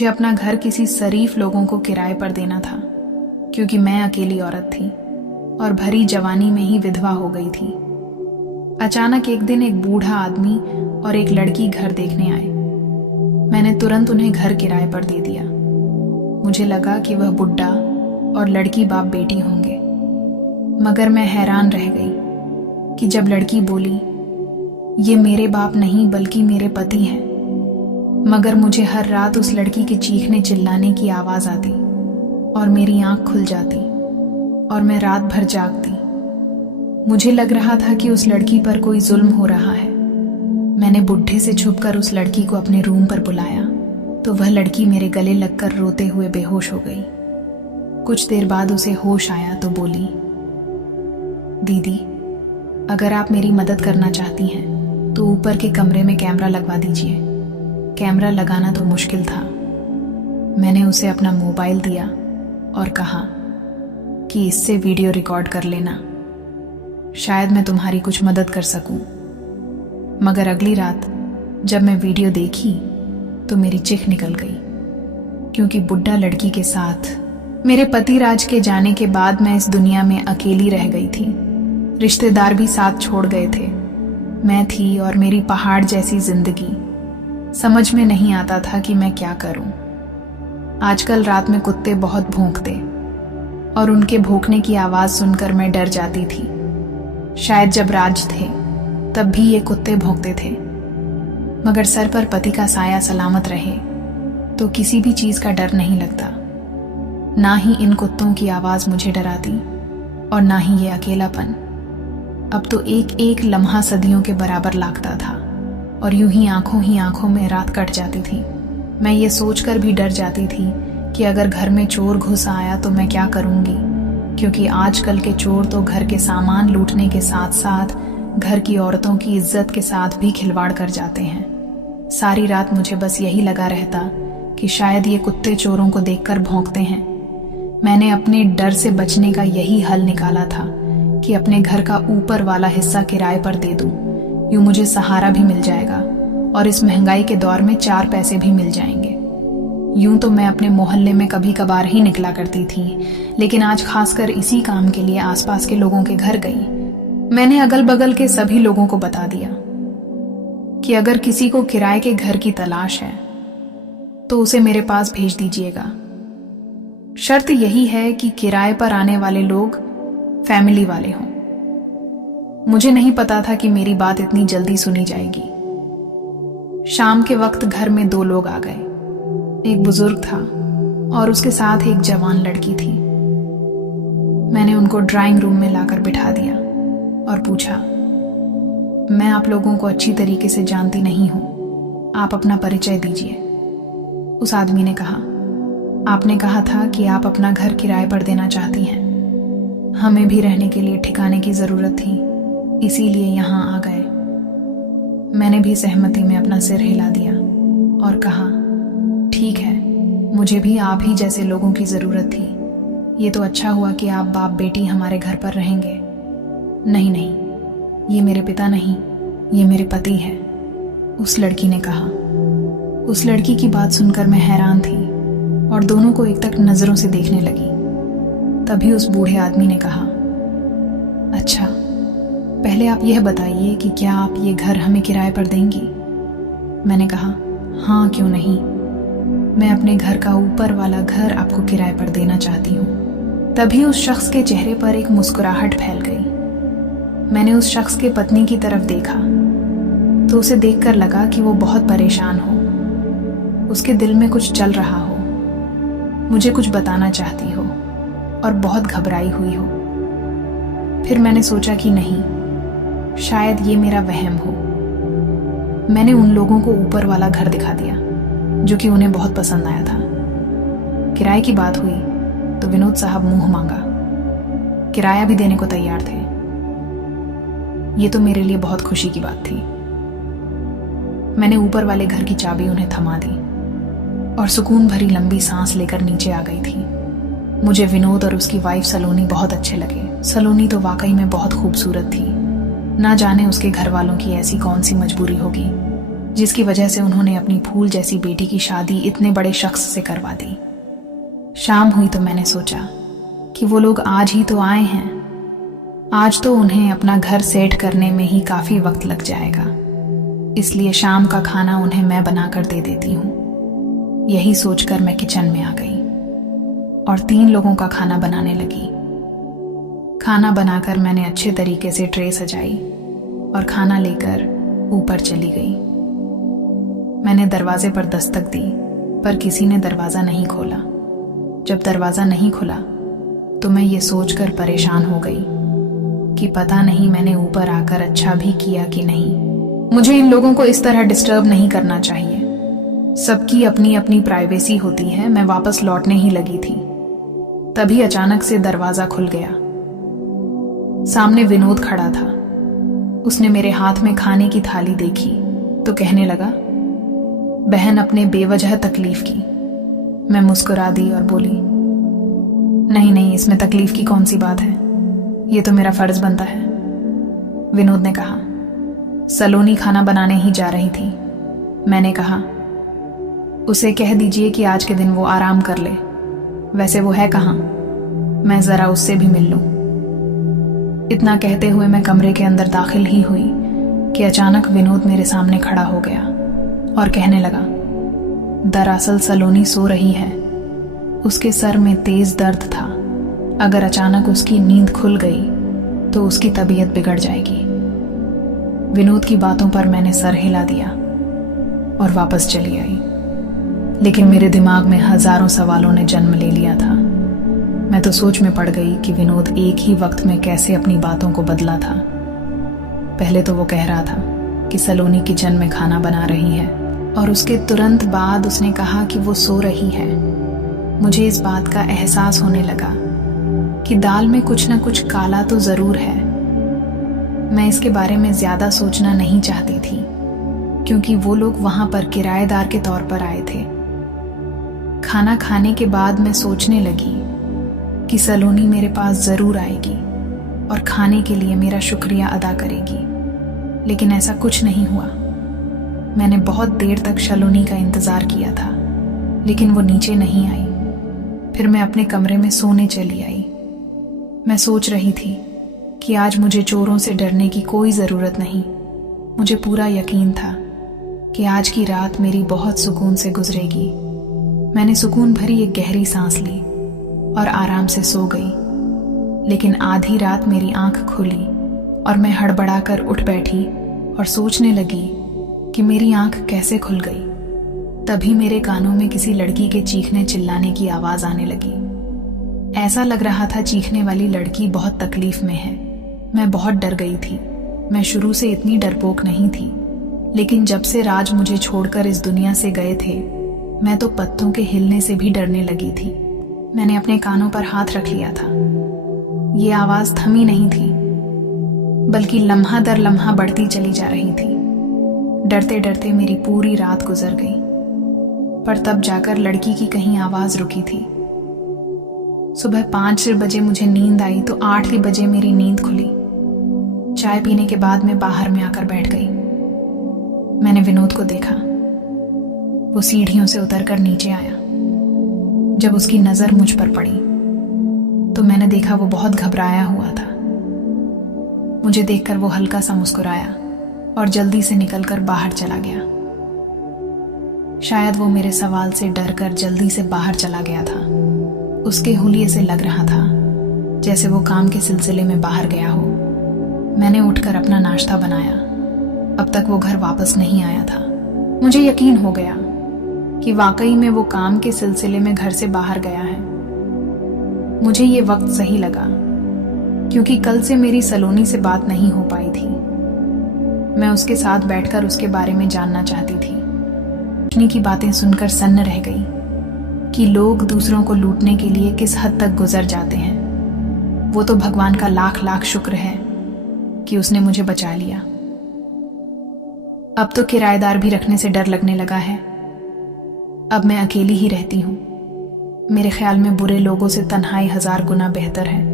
मुझे अपना घर किसी शरीफ लोगों को किराए पर देना था, क्योंकि मैं अकेली औरत थी और भरी जवानी में ही विधवा हो गई थी। अचानक एक दिन एक बूढ़ा आदमी और एक लड़की घर देखने आए। मैंने तुरंत उन्हें घर किराए पर दे दिया। मुझे लगा कि वह बुढ़ा और लड़की बाप बेटी होंगे, मगर मैं हैरान रह गई कि जब लड़की बोली, ये मेरे बाप नहीं बल्कि मेरे पति हैं। मगर मुझे हर रात उस लड़की के चीखने चिल्लाने की आवाज आती और मेरी आंख खुल जाती और मैं रात भर जागती। मुझे लग रहा था कि उस लड़की पर कोई जुल्म हो रहा है। मैंने बुढ़े से छुपकर उस लड़की को अपने रूम पर बुलाया तो वह लड़की मेरे गले लगकर रोते हुए बेहोश हो गई। कुछ देर बाद उसे होश आया तो बोली, दीदी, अगर आप मेरी मदद करना चाहती हैं तो ऊपर के कमरे में कैमरा लगवा दीजिए। कैमरा लगाना तो मुश्किल था। मैंने उसे अपना मोबाइल दिया और कहा कि इससे वीडियो रिकॉर्ड कर लेना, शायद मैं तुम्हारी कुछ मदद कर सकूं। मगर अगली रात जब मैं वीडियो देखी तो मेरी चिख निकल गई, क्योंकि बुढ़ा लड़की के साथ मेरे पति राज के जाने के बाद मैं इस दुनिया में अकेली रह गई थी। रिश्तेदार भी साथ छोड़ गए थे। मैं थी और मेरी पहाड़ जैसी जिंदगी। समझ में नहीं आता था कि मैं क्या करूं। आजकल रात में कुत्ते बहुत भौंकते और उनके भौंकने की आवाज सुनकर मैं डर जाती थी। शायद जब राज थे तब भी ये कुत्ते भौंकते थे, मगर सर पर पति का साया सलामत रहे तो किसी भी चीज का डर नहीं लगता। ना ही इन कुत्तों की आवाज मुझे डराती और ना ही ये अकेलापन। अब तो एक एक लम्हा सदियों के बराबर लगता था और यूं ही आंखों में रात कट जाती थी। मैं ये सोचकर भी डर जाती थी कि अगर घर में चोर घुस आया तो मैं क्या करूंगी, क्योंकि आजकल के चोर तो घर के सामान लूटने के साथ साथ घर की औरतों की इज्जत के साथ भी खिलवाड़ कर जाते हैं। सारी रात मुझे बस यही लगा रहता कि शायद ये कुत्ते चोरों को देखकर भौंकते हैं। मैंने अपने डर से बचने का यही हल निकाला था कि अपने घर का ऊपर वाला हिस्सा किराए पर दे दूं। यूं मुझे सहारा भी मिल जाएगा और इस महंगाई के दौर में 4 पैसे भी मिल जाएंगे। यूं तो मैं अपने मोहल्ले में कभी कभार ही निकला करती थी, लेकिन आज खासकर इसी काम के लिए आसपास के लोगों के घर गई। मैंने अगल बगल के सभी लोगों को बता दिया कि अगर किसी को किराए के घर की तलाश है तो उसे मेरे पास भेज दीजिएगा। शर्त यही है कि किराए पर आने वाले लोग फैमिली वाले हों। मुझे नहीं पता था कि मेरी बात इतनी जल्दी सुनी जाएगी। शाम के वक्त घर में 2 लोग आ गए। एक बुजुर्ग था और उसके साथ एक जवान लड़की थी। मैंने उनको ड्राइंग रूम में लाकर बिठा दिया और पूछा, मैं आप लोगों को अच्छी तरीके से जानती नहीं हूं, आप अपना परिचय दीजिए। उस आदमी ने कहा, आपने कहा था कि आप अपना घर किराए पर देना चाहती हैं। हमें भी रहने के लिए ठिकाने की जरूरत थी, इसीलिए यहां आ गए। मैंने भी सहमति में अपना सिर हिला दिया और कहा, ठीक है, मुझे भी आप ही जैसे लोगों की जरूरत थी। ये तो अच्छा हुआ कि आप बाप बेटी हमारे घर पर रहेंगे। नहीं नहीं, ये मेरे पिता नहीं, ये मेरे पति है, उस लड़की ने कहा। उस लड़की की बात सुनकर मैं हैरान थी और दोनों को एक तक नजरों से देखने लगी। तभी उस बूढ़े आदमी ने कहा, अच्छा, पहले आप यह बताइए कि क्या आप ये घर हमें किराए पर देंगी? मैंने कहा, हाँ, क्यों नहीं। मैं अपने घर का ऊपर वाला घर आपको किराए पर देना चाहती हूँ। तभी उस शख्स के चेहरे पर एक मुस्कुराहट फैल गई। मैंने उस शख्स के पत्नी की तरफ देखा तो उसे देखकर लगा कि वो बहुत परेशान हो, उसके दिल में कुछ चल रहा हो, मुझे कुछ बताना चाहती हो और बहुत घबराई हुई हो। फिर मैंने सोचा कि नहीं, शायद ये मेरा वहम हो। मैंने उन लोगों को ऊपर वाला घर दिखा दिया जो कि उन्हें बहुत पसंद आया था। किराए की बात हुई तो विनोद साहब मुंह मांगा, किराया भी देने को तैयार थे। ये तो मेरे लिए बहुत खुशी की बात थी। मैंने ऊपर वाले घर की चाबी उन्हें थमा दी और सुकून भरी लंबी सांस लेकर नीचे आ गई थी। मुझे विनोद और उसकी वाइफ सलोनी बहुत अच्छे लगे। सलोनी तो वाकई में बहुत खूबसूरत थी। ना जाने उसके घर वालों की ऐसी कौन सी मजबूरी होगी जिसकी वजह से उन्होंने अपनी फूल जैसी बेटी की शादी इतने बड़े शख्स से करवा दी। शाम हुई तो मैंने सोचा कि वो लोग आज ही तो आए हैं, आज तो उन्हें अपना घर सेट करने में ही काफी वक्त लग जाएगा, इसलिए शाम का खाना उन्हें मैं बनाकर दे देती हूँ। यही सोचकर मैं किचन में आ गई और 3 लोगों का खाना बनाने लगी। खाना बनाकर मैंने अच्छे तरीके से ट्रे सजाई और खाना लेकर ऊपर चली गई। मैंने दरवाजे पर दस्तक दी पर किसी ने दरवाजा नहीं खोला। जब दरवाजा नहीं खुला तो मैं ये सोचकर परेशान हो गई कि पता नहीं मैंने ऊपर आकर अच्छा भी किया कि नहीं। मुझे इन लोगों को इस तरह डिस्टर्ब नहीं करना चाहिए। सबकी अपनी अपनी प्राइवेसी होती है। मैं वापस लौटने ही लगी थी, तभी अचानक से दरवाजा खुल गया। सामने विनोद खड़ा था। उसने मेरे हाथ में खाने की थाली देखी तो कहने लगा, बहन अपने बेवजह तकलीफ की। मैं मुस्कुरा दी और बोली, नहीं, इसमें तकलीफ की कौन सी बात है, ये तो मेरा फर्ज बनता है। विनोद ने कहा, सलोनी खाना बनाने ही जा रही थी। मैंने कहा, उसे कह दीजिए कि आज के दिन वो आराम कर ले। वैसे वो है कहाँ, मैं जरा उससे भी मिल लूं। इतना कहते हुए मैं कमरे के अंदर दाखिल ही हुई कि अचानक विनोद मेरे सामने खड़ा हो गया और कहने लगा, दरअसल सलोनी सो रही है। उसके सर में तेज दर्द था। अगर अचानक उसकी नींद खुल गई तो उसकी तबीयत बिगड़ जाएगी। विनोद की बातों पर मैंने सर हिला दिया और वापस चली आई, लेकिन मेरे दिमाग में हजारों सवालों ने जन्म ले लिया था। मैं तो सोच में पड़ गई कि विनोद एक ही वक्त में कैसे अपनी बातों को बदला था। पहले तो वो कह रहा था कि सलोनी किचन में खाना बना रही है और उसके तुरंत बाद उसने कहा कि वो सो रही है। मुझे इस बात का एहसास होने लगा कि दाल में कुछ न कुछ काला तो जरूर है। मैं इसके बारे में ज्यादा सोचना नहीं चाहती थी क्योंकि वो लोग वहां पर किराएदार के तौर पर आए थे। खाना खाने के बाद मैं सोचने लगी कि सलोनी मेरे पास जरूर आएगी और खाने के लिए मेरा शुक्रिया अदा करेगी, लेकिन ऐसा कुछ नहीं हुआ। मैंने बहुत देर तक सलोनी का इंतजार किया था, लेकिन वो नीचे नहीं आई। फिर मैं अपने कमरे में सोने चली आई। मैं सोच रही थी कि आज मुझे चोरों से डरने की कोई जरूरत नहीं। मुझे पूरा यकीन था कि आज की रात मेरी बहुत सुकून से गुजरेगी। मैंने सुकून भरी एक गहरी सांस ली और आराम से सो गई। लेकिन आधी रात मेरी आंख खुली और मैं हड़बड़ाकर उठ बैठी और सोचने लगी कि मेरी आंख कैसे खुल गई। तभी मेरे कानों में किसी लड़की के चीखने चिल्लाने की आवाज आने लगी। ऐसा लग रहा था चीखने वाली लड़की बहुत तकलीफ में है। मैं बहुत डर गई थी। मैं शुरू से इतनी डरपोक नहीं थी, लेकिन जब से राज मुझे छोड़कर इस दुनिया से गए थे, मैं तो पत्तों के हिलने से भी डरने लगी थी। मैंने अपने कानों पर हाथ रख लिया था। ये आवाज थमी नहीं थी, बल्कि लम्हा दर लम्हा बढ़ती चली जा रही थी। डरते डरते मेरी पूरी रात गुजर गई, पर तब जाकर लड़की की कहीं आवाज रुकी थी। सुबह 5 बजे मुझे नींद आई तो 8 ही बजे मेरी नींद खुली। चाय पीने के बाद मैं बाहर में आकर बैठ गई। मैंने विनोद को देखा। वो सीढ़ियों से उतरकर नीचे आया। जब उसकी नजर मुझ पर पड़ी तो मैंने देखा वो बहुत घबराया हुआ था। मुझे देखकर वो हल्का सा मुस्कुराया और जल्दी से निकलकर बाहर चला गया। शायद वो मेरे सवाल से डरकर जल्दी से बाहर चला गया था। उसके हुलिये से लग रहा था जैसे वो काम के सिलसिले में बाहर गया हो। मैंने उठकर अपना नाश्ता बनाया। अब तक वो घर वापस नहीं आया था। मुझे यकीन हो गया कि वाकई में वो काम के सिलसिले में घर से बाहर गया है। मुझे ये वक्त सही लगा क्योंकि कल से मेरी सलोनी से बात नहीं हो पाई थी। मैं उसके साथ बैठकर उसके बारे में जानना चाहती थी। लूटने की बातें सुनकर सन्न रह गई कि लोग दूसरों को लूटने के लिए किस हद तक गुजर जाते हैं। वो तो भगवान का लाख लाख शुक्र है कि उसने मुझे बचा लिया। अब तो किराएदार भी रखने से डर लगने लगा है। अब मैं अकेली ही रहती हूँ। मेरे ख्याल में बुरे लोगों से तन्हाई 1000 गुना बेहतर है।